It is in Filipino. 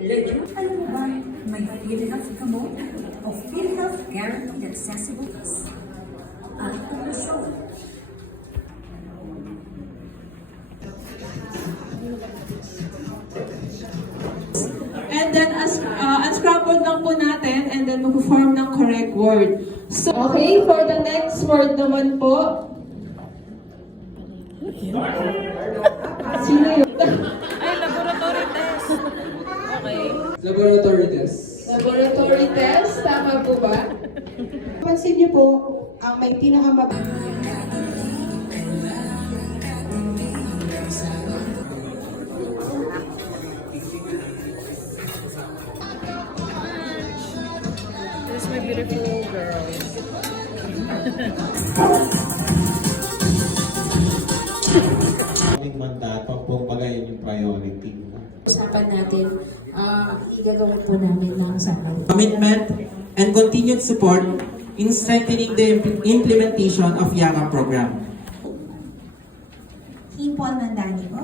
Legend. Alam mo ba, may PhilHealth ka mo o PhilHealth Guaranteed Accessible at promotion. And then, unscrambled lang po natin and then mag-form ng correct word. So, okay, for the next word naman po. Sino yun? Ay, laboratory test. Okay. Laboratory test. Laboratory test, tama po ba? Pansin niyo po, ang may pinakamab... This is my beautiful girl. Aming mandato, kumbaga yun yung priority. Usapan natin, igagawin po namin ng usapan. Commitment and continued support in strengthening the implementation of YAMA program. Hipon ng Dani po.